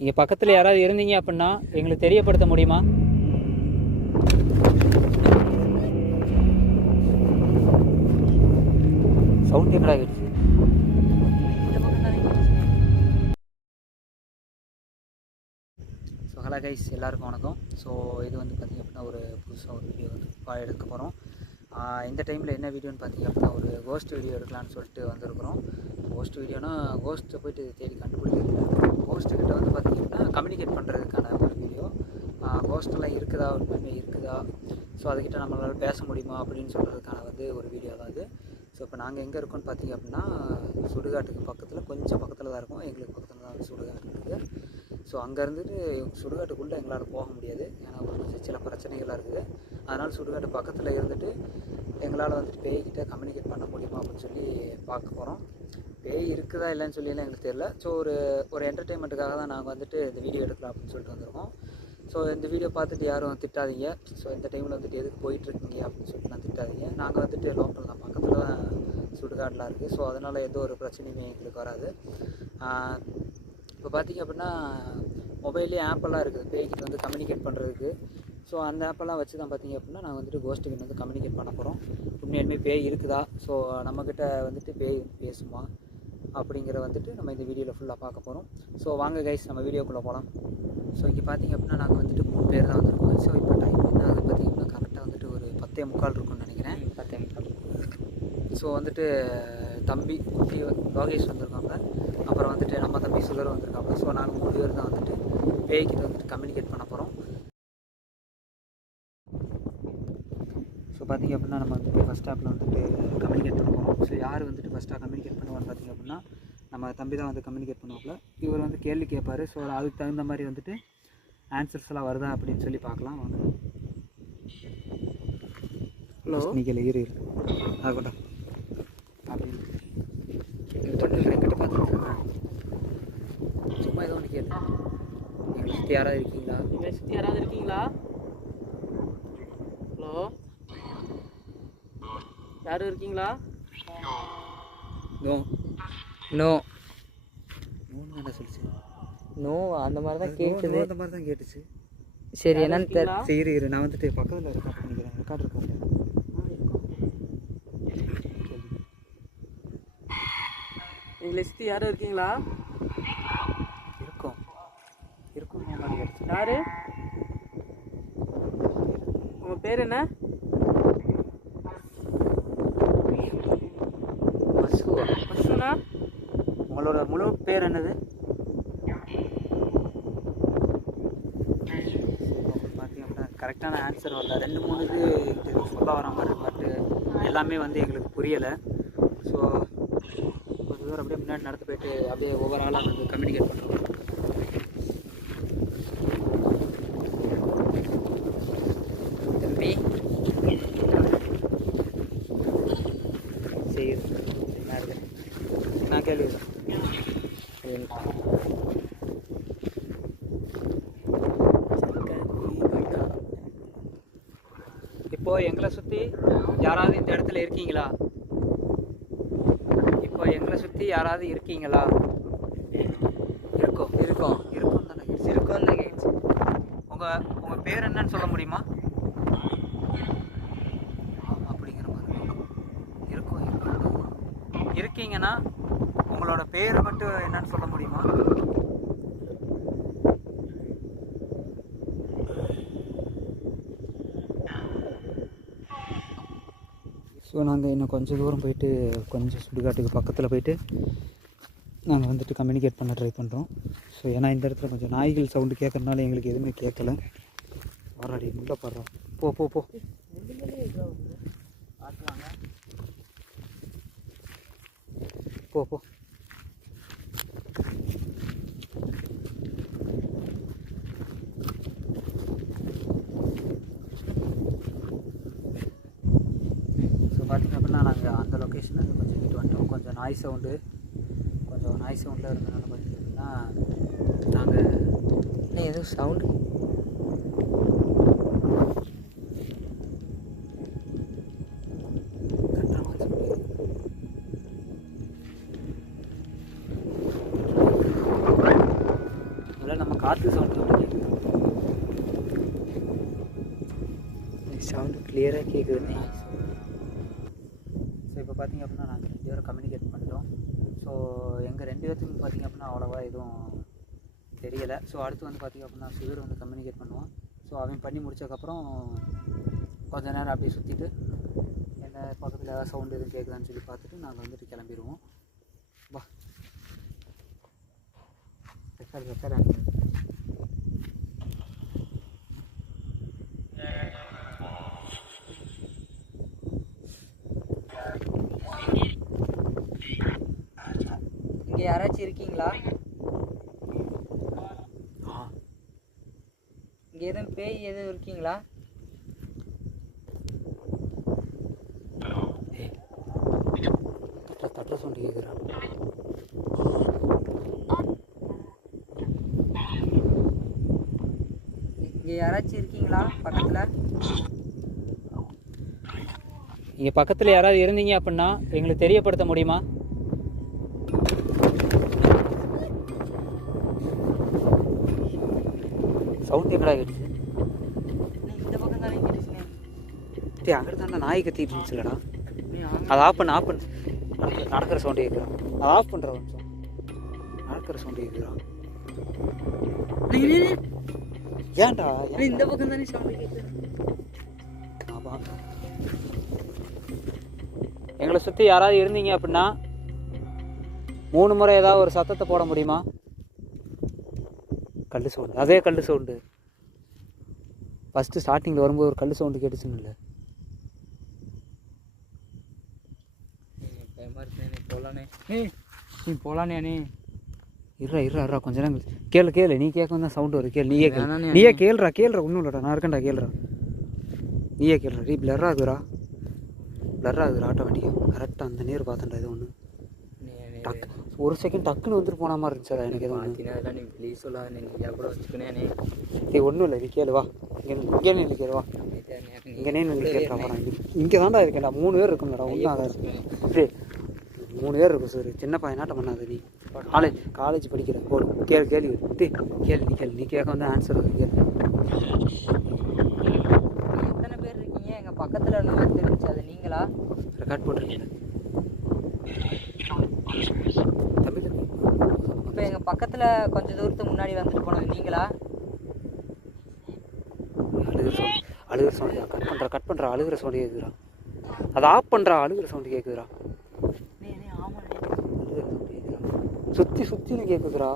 இங்கே பக்கத்தில் யாராவது இருந்தீங்க அப்படின்னா எங்களுக்கு தெரியப்படுத்த முடியுமா? சவுண்ட் எங்கடா ஆகிடுச்சு? ஸோ ஹலோ கைஸ், எல்லாருக்கும் வணக்கம். ஸோ இது வந்து பார்த்திங்க அப்படின்னா ஒரு புதுசாக ஒரு வீடியோ வந்து எடுக்க போகிறோம். இந்த டைமில் என்ன வீடியோன்னு பார்த்திங்க அப்படின்னா ஒரு கோஸ்ட் வீடியோ எடுக்கலான்னு சொல்லிட்டு வந்திருக்கிறோம். கோஸ்ட் வீடியோனா கோஸ்ட்டை போய்ட்டு தேடி கண்டுபிடிக்கிறது, கோஸ்ட்டுக்கிட்ட வந்து பார்த்திங்க அப்படின்னா கம்யூனிகேட் பண்ணுறதுக்கான ஒரு வீடியோ. கோஸ்ட்டெல்லாம் இருக்குதா, உண்மையுமே இருக்குதா, ஸோ அதுக்கிட்ட நம்மளால் பேச முடியுமா அப்படின்னு சொல்கிறதுக்கான வந்து ஒரு வீடியோ தான் அது. ஸோ இப்போ நாங்கள் எங்கே இருக்கோம்னு பார்த்திங்க அப்படின்னா சுடுகாட்டுக்கு பக்கத்தில், கொஞ்சம் பக்கத்தில் தான் இருக்கும். எங்களுக்கு பக்கத்தில் தான் சுடுகாட்டு இருக்குது. ஸோ அங்கே இருந்துட்டு சுடுகாட்டுக்குள்ளே எங்களால் போக முடியாது, ஏன்னா கொஞ்சம் சில பிரச்சனைகள்லாம் இருக்குது. அதனால் சுடுகாட்டு பக்கத்தில் இருந்துட்டு எங்களால் வந்துட்டு பேய்கிட்ட கம்யூனிகேட் பண்ண முடியுமா அப்படின்னு சொல்லி பார்க்க போகிறோம். பேய் இருக்குதா இல்லைன்னு சொல்லியெல்லாம் எங்களுக்கு தெரியல. ஸோ ஒரு என்டர்டெயின்மெண்ட்டுக்காக தான் நாங்கள் வந்துட்டு இந்த வீடியோ எடுக்கலாம் அப்படின்னு சொல்லிட்டு வந்திருக்கோம். ஸோ இந்த வீடியோ பார்த்துட்டு யாரும் திட்டாதீங்க. ஸோ இந்த டைமில் வந்துட்டு எதுக்கு போயிட்டுருக்கீங்க அப்படின்னு சொல்லிட்டு நான் திட்டாதீங்க. நாங்கள் வந்துட்டு லோக்கல் தான், பக்கத்தில் தான் சுடுகாடெலாம் இருக்குது. ஸோ அதனால் எந்த ஒரு பிரச்சனையுமே எங்களுக்கு வராது. இப்போ பார்த்திங்க அப்படின்னா மொபைல்லேயே ஆப்பெல்லாம் இருக்குது பேய்கிட்ட வந்து கம்யூனிகேட் பண்ணுறதுக்கு. ஸோ அந்த ஆப்பெல்லாம் வச்சு தான் பார்த்திங்க அப்படின்னா நாங்கள் வந்துட்டு கோஸ்ட்டுக்கிட்ட வந்து கம்யூனிகேட் பண்ண போகிறோம். உண்மையுமே பேய் இருக்குதா, ஸோ நம்மக்கிட்ட வந்துட்டு பேய் பேசுமா அப்படிங்கிற வந்துட்டு நம்ம இந்த வீடியோவில் ஃபுல்லாக பார்க்க போகிறோம். ஸோ வாங்க கைஸ், நம்ம வீடியோக்குள்ளே போகலாம். ஸோ இங்கே பார்த்திங்க அப்படின்னா நாங்கள் வந்துட்டு 3 பேர் தான் வந்திருக்கோம். ஸோ இப்போ டைம் என்ன ஆகுது பார்த்திங்க அப்படின்னா கரெக்டாக வந்துட்டு ஒரு 10:45 இருக்கும்னு நினைக்கிறேன். 10:45. ஸோ வந்துட்டு தம்பி குட்டி லோகேஷ் வந்திருக்காங்க, அப்புறம் வந்துட்டு நம்ம தம்பி சுகர் வந்திருக்காங்க. ஸோ நாங்கள் 3 பேர் தான் வந்துட்டு பேய்கிட்ட வந்துட்டு கம்யூனிகேட் பண்ண போகிறோம். ஸோ பார்த்திங்க அப்படின்னா நம்ம வந்துட்டு ஃபஸ்ட் ஸ்டாப்பில் வந்துட்டு கம்யூனிகேட் பண்ண போகிறோம். ஸோ யார் வந்துட்டு ஃபஸ்ட்டாக கம்யூனிகேட் பண்ணுவான்னு பார்த்திங்க அப்படின்னா நம்ம தம்பி தான் வந்து கம்யூனிகேட் பண்ணுவாப்புல. இவர் வந்து கேள்வி கேட்பார். ஸோ அதுக்கு தகுந்த மாதிரி வந்துட்டு ஆன்சர்ஸ் எல்லாம் வருதா அப்படின்னு சொல்லி பார்க்கலாம். வாங்க. ஹலோ, நீங்கள் இரு ஆகட்டும் அப்படின்னு என்கிட்ட பார்த்துருக்காங்க. சும்மா ஏதோ ஒன்று கேளு. எங்களை சுற்றி யாராவது இருக்கீங்களா? எங்களை சுற்றி யாராவது இருக்கீங்களா? ஹலோ, யாரும் இருக்கீங்களா? நோ நோ நோன்னு என்ன சொல்லிச்சு? நோ அந்த மாதிரி தான் கேட்குது. அந்த மாதிரி தான் கேட்டுச்சு. சரி, என்னன்னு தெரியல. சரி இரு, நான் வந்துட்டு பக்கத்தில் ரெக்கார்ட் பண்ணிக்கிறேன். ரெக்கார்ட் இருக்கேன். எங்களை சுற்றி யாரும் இருக்கீங்களா? இருக்கும் இருக்கும் மாதிரி கேட்டுச்சு. யாரு? உங்கள் பேர் என்ன? பசுனா? உங்களோட முழு பேர் என்னது? பார்த்தீங்க அப்படின்னா கரெக்டான ஆன்சர் வரல. 2-3 இது சொல்ல வர மாதிரி பட்டு எல்லாமே வந்து எங்களுக்கு புரியலை. ஸோ கொஞ்சம் தூரம் அப்படியே முன்னாடி நடந்து போயிட்டு அப்படியே ஒவ்வொரு ஆளாக வந்து கம்யூனிகேட் பண்ணுறோம். தம்பி சரி என்ன இருக்குது? நான் கேள்வி இப்போ எங்களை சுற்றி யாராவது இந்த இடத்துல இருக்கீங்களா? இப்போ எங்களை சுற்றி யாராவது இருக்கீங்களா? இருக்கும் இருக்கும் இருக்கும் தானே கேட்குச்சு. இருக்கும் தான் கேட்குச்சு. உங்கள் பேர் என்னன்னு சொல்ல முடியுமா? அப்படிங்கிற மாதிரி இருக்கும் இருக்கும். இருக்கீங்கன்னா உங்களோட பேர் மட்டும் என்னன்னு சொல்ல முடியுமா? ஸோ நாங்கள் இன்னும் கொஞ்சம் தூரம் போயிட்டு கொஞ்சம் சுடுகாட்டுக்கு பக்கத்தில் போயிட்டு நாங்கள் வந்துட்டு கம்யூனிகேட் பண்ண ட்ரை பண்ணுறோம். ஸோ ஏன்னா இந்த இடத்துல கொஞ்சம் நாய்கள் சவுண்டு கேட்குறதுனால எங்களுக்கு எதுவுமே கேட்கல. வராடி முள்ள படுறோம். போ போ போ போ போ. பார்த்திங்க அப்படின்னா நாங்கள் அந்த லொக்கேஷன்லேருந்து கொஞ்சம் கிட்ட வந்துட்டோம். கொஞ்சம் நாய் சவுண்டில் இருந்ததுனால பார்த்திங்க அப்படின்னா நாங்கள் ஏதோ சவுண்டு காற்று சவுண்டு சவுண்டு கிளியராக கேட்குதுண்ணே. ஸோ இப்போ பார்த்திங்க அப்படின்னா நாங்கள் 2 பேரும் கம்யூனிகேட் பண்ணிட்டோம். ஸோ எங்கள் 2 பேர்த்துக்கும் பார்த்திங்க அப்படின்னா அவ்வளோவா எதுவும் தெரியலை. ஸோ அடுத்து வந்து பார்த்திங்க அப்படின்னா சுகர் வந்து கம்யூனிகேட் பண்ணுவான். ஸோ அவன் பண்ணி முடிச்சதுக்கப்புறம் கொஞ்ச நேரம் அப்படியே சுற்றிட்டு என்ன பக்கத்தில் ஏதாவது சவுண்டு எதுவும் கேட்குதான்னு சொல்லி பார்த்துட்டு நாங்கள் வந்துட்டு கிளம்பிடுவோம். வா ரெக்கார்டு இங்கே யாராச்சும் இருக்கீங்களா? இங்கே எதுவும் பேய் எதுவும் இருக்கீங்களா? தட்டுற சவுண்டு கேட்குறான். இங்கே யாராச்சும் இருக்கீங்களா பக்கத்தில்? இங்கே பக்கத்தில் யாராவது இருந்தீங்க அப்படின்னா எங்களுக்கு தெரியப்படுத்த முடியுமா? சவுண்ட் எங்கடா கேட்டுச்சு? இந்த பக்கம் தானே கேட்டுச்சுண்ணே. அங்கிட்டு தானே நாய் கத்திட்டு இருந்துச்சுலடா. அதை ஆஃப் பண்ணு நடக்கிற சவுண்டு கேட்குறான். அதை ஆஃப் பண்ணுற கொஞ்சம் நடக்கிற சவுண்டு கேட்குறான். ஏன்டா இந்த பக்கம் தானே சவுண்டு கேட்குறேன். எங்களை சுற்றி யாராவது இருந்தீங்க அப்படின்னா 3 முறை ஏதாவது ஒரு சத்தத்தை போட முடியுமா? கல் சவுண்டு, அதே கல் சவுண்டு ஃபஸ்ட்டு ஸ்டார்டிங்கில் வரும்போது ஒரு கல் சவுண்டு கேட்டுச்சுன்னு இல்லை? போகலானே நீ போகலானே. இருறா கொஞ்ச நேரம் கேளு நீ கேட்க தான் சவுண்டு வரும். கேளு நீயே கேளுறா ஒன்றும் இல்லைடா, நான் இருக்கேன்டா. கேளுறா நீயே கேளுறா. பிளர் ஆகுதுடா ஆட்டோமேட்டிக்காக. கரெக்டாக அந்த நேர் பார்த்தேன்டா. இது ஒன்று டக்கு ஒரு செகண்ட் டக்குன்னு வந்துட்டு போன மாதிரி இருந்துச்சா எனக்கு. எதுவும் நீ ப்ளீஸ் சொல்லாத, நீ கூட வச்சுக்கணே. ஒன்றும் இல்லை, நீ கேளு வா. இங்கே நின்று கேளு வா. இங்கே நின்று கேட்டா வரேன். இங்கே தான்டா இருக்கேன்டா. 3 பேர் இருக்கும்லடா. ஒன்றும் ஆகாது. 3 பேர் இருக்கும் சார். சின்ன பையனாட்டம் பண்ணாது. நீ காலேஜ் படிக்கிற போடு. கேள்வி நீ கேட்க வந்து ஆன்சர் கேளு. எத்தனை பேர் இருக்கீங்க? எங்கள் பக்கத்தில் இருந்த மாதிரி தெரிஞ்சு அது நீங்களா? ரெக்கார்ட் போட்டிருக்கீங்க தமிழ். இப்போ எங்கள் பக்கத்தில் கொஞ்சம் தூரத்துக்கு முன்னாடி வந்துட்டு போனது நீங்களா? அழுகிற சவுண்டு கட் பண்ணுறா. அழுகிற சவுண்டு கேட்குறா. அதை ஆஃப் பண்ணுறா. அழுகிற சவுண்டு கேட்குதுடா. சுற்றி கேட்குதுடா.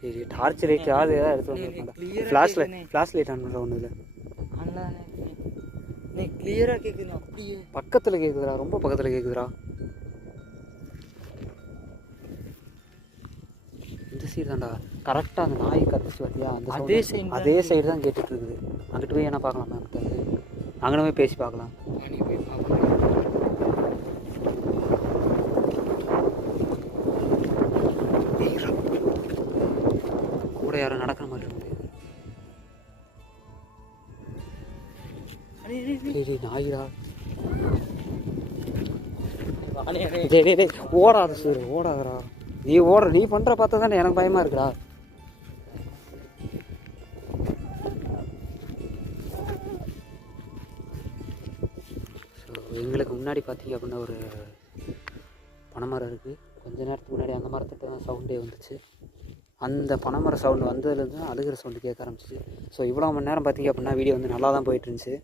சரி டார்ச் லைட் யாரு ஏதாவது எடுத்து வந்து ஃப்ளாஷ் லைட் ஆன் பண்ணுற ஒன்று இல்லை. நீ கிளியராக கேட்குது. அப்படியே பக்கத்தில் கேட்குதுடா. ரொம்ப பக்கத்தில் கேட்குதுடா. இந்த சைடு தான்டா கரெக்டாக அந்த நாய் கத்துச்சு பார்த்தியா? அந்த அதே சைடு தான் கேட்டுட்டு இருக்குது. அங்கிட்டு போய் என்ன பார்க்கலாம் மேம்? அங்கே போய் பேசி பார்க்கலாம். கூட யாரும் நடக்கிற மாதிரி இருக்கு. நாயிடா. ஓடாத சூரு, ஓடாதடா. நீ பண்ற பார்த்தா தானே எனக்கு பயமா இருக்குடா. எங்களுக்கு முன்னாடி பார்த்தீங்க அப்படின்னா ஒரு பனைமரம் இருக்குது. கொஞ்ச நேரத்துக்கு முன்னாடி அந்த மரத்துக்கிட்ட தான் சவுண்டே வந்துச்சு. அந்த பனைமர சவுண்டு வந்ததுலேருந்து தான் அழுகிற சவுண்டு கேட்க ஆரம்பிச்சிச்சு. ஸோ இவ்வளோ மணி நேரம் பார்த்தீங்க அப்படின்னா வீடியோ வந்து நல்லா தான் போயிட்டு இருந்துச்சு.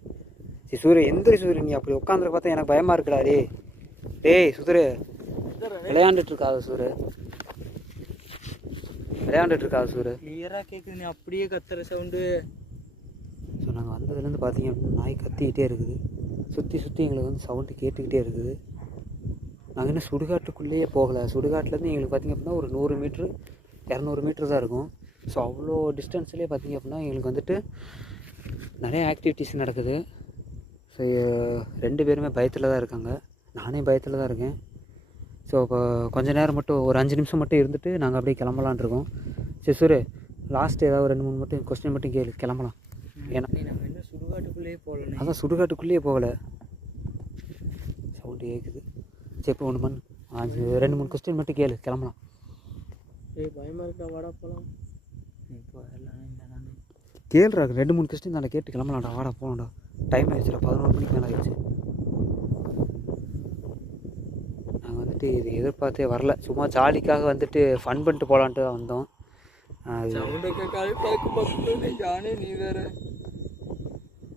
சரி சூரிய எந்திரி சூரிய, நீ அப்படி உட்காந்துரு பார்த்தா எனக்கு பயமாக இருக்குடா. டேய் சுதுரு, விளையாண்டுட்டு சூரு கிளியராக கேட்குது. நீ அப்படியே கத்துற சவுண்டு. ஸோ நாங்கள் வந்ததுலேருந்து பார்த்தீங்க அப்படின்னா நாய் கத்திக்கிட்டே இருக்குது. சுற்றி எங்களுக்கு வந்து சவுண்டு கேட்டுக்கிட்டே இருக்குது. நாங்கள் இன்னும் சுடுகாட்டுக்குள்ளேயே போகலை. சுடுகாட்டிலேருந்து எங்களுக்கு பார்த்திங்க அப்படின்னா ஒரு 100 மீட்ரு 200 மீட்ரு தான் இருக்கும். ஸோ அவ்வளோ டிஸ்டன்ஸ்லேயே பார்த்திங்க அப்படின்னா எங்களுக்கு வந்துட்டு நிறைய ஆக்டிவிட்டீஸ் நடக்குது. ஸோ 2 பேருமே பயத்தில் தான் இருக்காங்க. நானே பயத்தில் தான் இருக்கேன். ஸோ இப்போ கொஞ்சம் நேரம் மட்டும் ஒரு 5 நிமிஷம் மட்டும் இருந்துட்டு நாங்கள் அப்படியே கிளம்பலான் இருக்கோம். சரி சூரு, லாஸ்ட் ஏதாவது 2-3 மட்டும் கொஸ்டின் மட்டும் கேளு, கிளம்பலாம். ஏன்னா நம்ம இன்னும் சுடுகாட்டுக்குள்ளேயே போகல. அதான் சுடுகாட்டுக்குள்ளேயே போகலை. சவுண்டு கேட்குது. சரி இப்போ ஒன்று பண்ணு, அது 2-3 கொஸ்டின் மட்டும் கேளு, கிளம்பலாம். ஏய் பயமாக இருக்கா, வாடா போகலாம். இப்போ எல்லாம் என்னடான்னு கேளுடா, 2-3 கொஸ்டின் தானே கேட்டு கிளம்பலாம்டா, வாடா போகலாம்டா. டைம் ஆயிடுச்சுடா, 11 மணிக்கு மேலே ஆயிடுச்சு. நாங்கள் வந்துட்டு இது எதிர்பார்த்தே வரல, சும்மா ஜாலிக்காக வந்துட்டு ஃபன் பண்ணிட்டு போகலான்ட்டு வந்தோம். அது ஜானே நீ வேற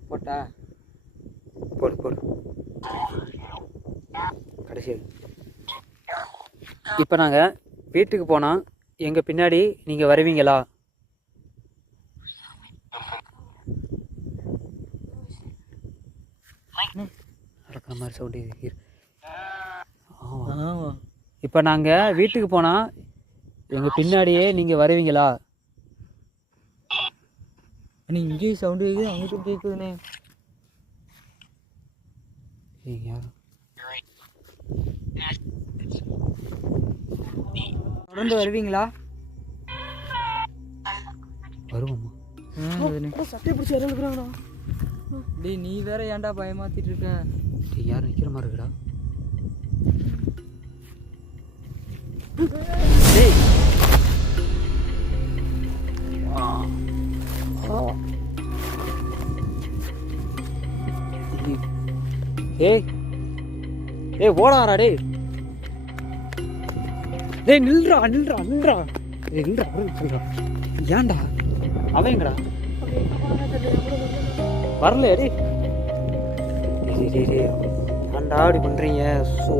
போட்டா போடு போடு கடைசி. இப்போ நாங்கள் வீட்டுக்கு போனால் எங்கள் பின்னாடி நீங்கள் வருவீங்களா? நடக்கிற மாதிரி சவுண்டு இருக்கு. இப்போ நாங்கள் வீட்டுக்கு போனால் எங்கள் பின்னாடியே நீங்கள் வருவீங்களா? நீ இங்கேயும் சவுண்டு கேட்குது, அங்கிட்டும் கேட்குதுண்ணே. யாரும் தொடர்ந்து வருவீங்களா? வருவோம்மா. சட்டையை பிடிச்சி இறங்குறாங்கண்ணா. டேய் நீ வேற ஏன்டா பயமாத்திட்டு இருக்க? யாரும் நிற்கிற மாதிரி இருக்குடா. ஏய் ஏய் ஓடாரா டேய். டேய் நில்றா நில்றா நில்றா. டேய் நில்றா நில்றா. ஏன்டா அவங்கடா வரல டேய். டேய் டேய் டேய் ஏன்டா அப்படி பண்றீங்க? ஸோ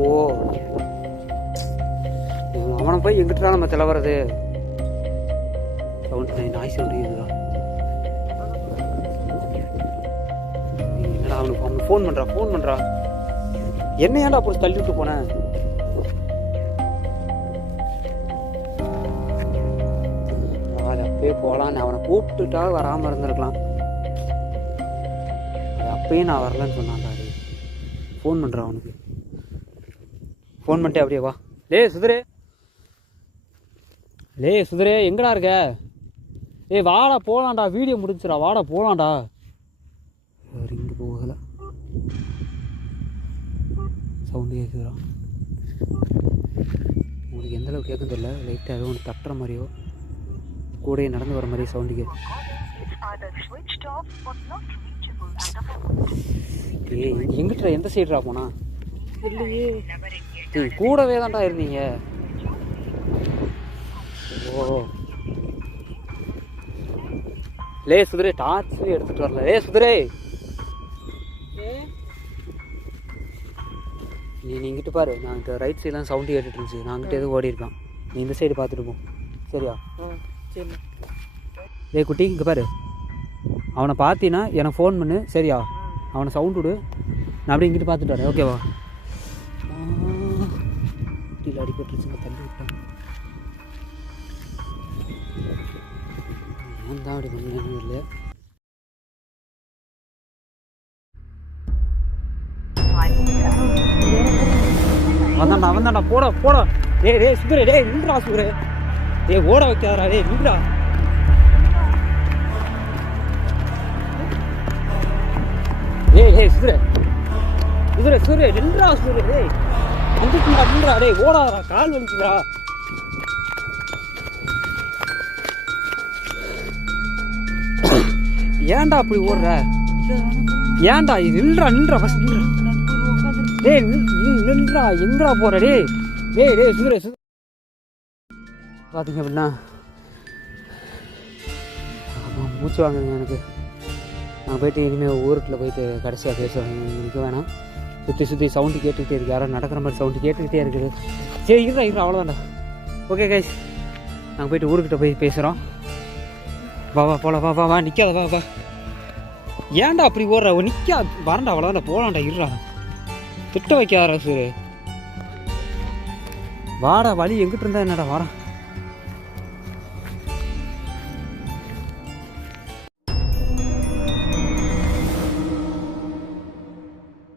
அவனை போய் எங்கிட்டா நம்ம தலைவரது? சவுண்ட் நாய் சவுண்ட் இருக்குதா? என்னடா அவனுக்கு ஃபோன் பண்ணுறா. என்ன ஏன்டா போய் தள்ளி விட்டு போனேன்? அது அப்பயே போகலான்னு அவனை கூப்பிட்டுட்டா வராமல் இருந்திருக்கலாம். அது அப்பயே நான் வரலன்னு சொன்னான்டா. அது ஃபோன் பண்ணுறான் அவனுக்கு. ஃபோன் பண்ணிட்டே அப்படியே வா. லே சுதரே எங்கடா இருக்க? ஏய் வாடா போகலான்டா, வீடியோ முடிஞ்சுடா, வாடா போகலான்டா. ரிங்கு போகலை, சவுண்டு கேட்குதுடா. உங்களுக்கு எந்தளவுக்கு கேட்கும் தெரியல, லைட்டாக ஏதோ ஒன்று தட்டுற மாதிரியோ கூடையே நடந்து வர மாதிரியோ சவுண்டு கேட்கு. ஏய் எங்கிட்ட எந்த சைடுடா போனா? இல்லையே கூடவே தான்டா இருந்தீங்க. ஓ லே சுதரே டார்ச் எடுத்துட்டு வரல. லே சுதரே நீ இங்கிட்டு பாரு, நான் இங்கே ரைட் சைட்லாம் சவுண்டு கேட்டுட்டு இருந்துச்சு, நான் அங்கிட்ட எதுவும் ஓடி இருக்கான். நீ இந்த சைடு பார்த்துட்டு போ, சரியா? சரி. ஏய் குட்டி இங்கே பாரு, அவனை பார்த்தீன்னா எனக்கு ஃபோன் பண்ணு, சரியா? அவனை சவுண்டு விடு, நான் அப்படியே இங்கிட்டு பார்த்துட்டு வரேன், ஓகேவா? குட்டியில் அடிபட்டுருச்சுங்க, தள்ளி விட்டேன். நான் தான் அப்படி பண்ணேன்னு இல்லை. வந்தாண்டா போடா. டேய் சுதரே, டேய் நின்றா சுதரே. டேய் ஓட வைக்காதடா, டேய் நின்றா. ஏய் சுதரே நின்றா சுதரே. டேய் வந்துட்டுடா, நின்றா. டேய் ஓடாதடா, கால் வலிக்குதுடா. ஏன்டா அப்படி ஓடுற? ஏன்டா இது? நின்றா ஃபர்ஸ்ட் நின்றா. டேய் நின்றா, எங்கடா போற? டேய் சுதரே பார்த்தீங்க அப்படின்னா மூச்சு வாங்குங்க எனக்கு. நான் போயிட்டு இனிமேல் ஊருக்குள்ளே போயிட்டு கடைசியாக பேசுவேன். நிற்க வேணாம், சுற்றி சவுண்டு கேட்டுக்கிட்டே இருக்குது, யாரும் நடக்கிற மாதிரி சவுண்டு கேட்டுக்கிட்டே இருக்குது. சரி இருடா அவ்வளோதான்டா. ஓகே கைஸ், நாங்கள் போயிட்டு ஊருக்கிட்ட போய் பேசுகிறோம். வா போகலாம், வா நிற்காத, வா. ஏன்டா அப்படி ஓடுற? நிற்கா வரண்டா, அவ்வளோதான்டா, போகலான்டா, இருடா. திட்ட வைக்காத சூரு, வாடா. வழி எங்கிட்ட இருந்தா என்னடா, வாடா.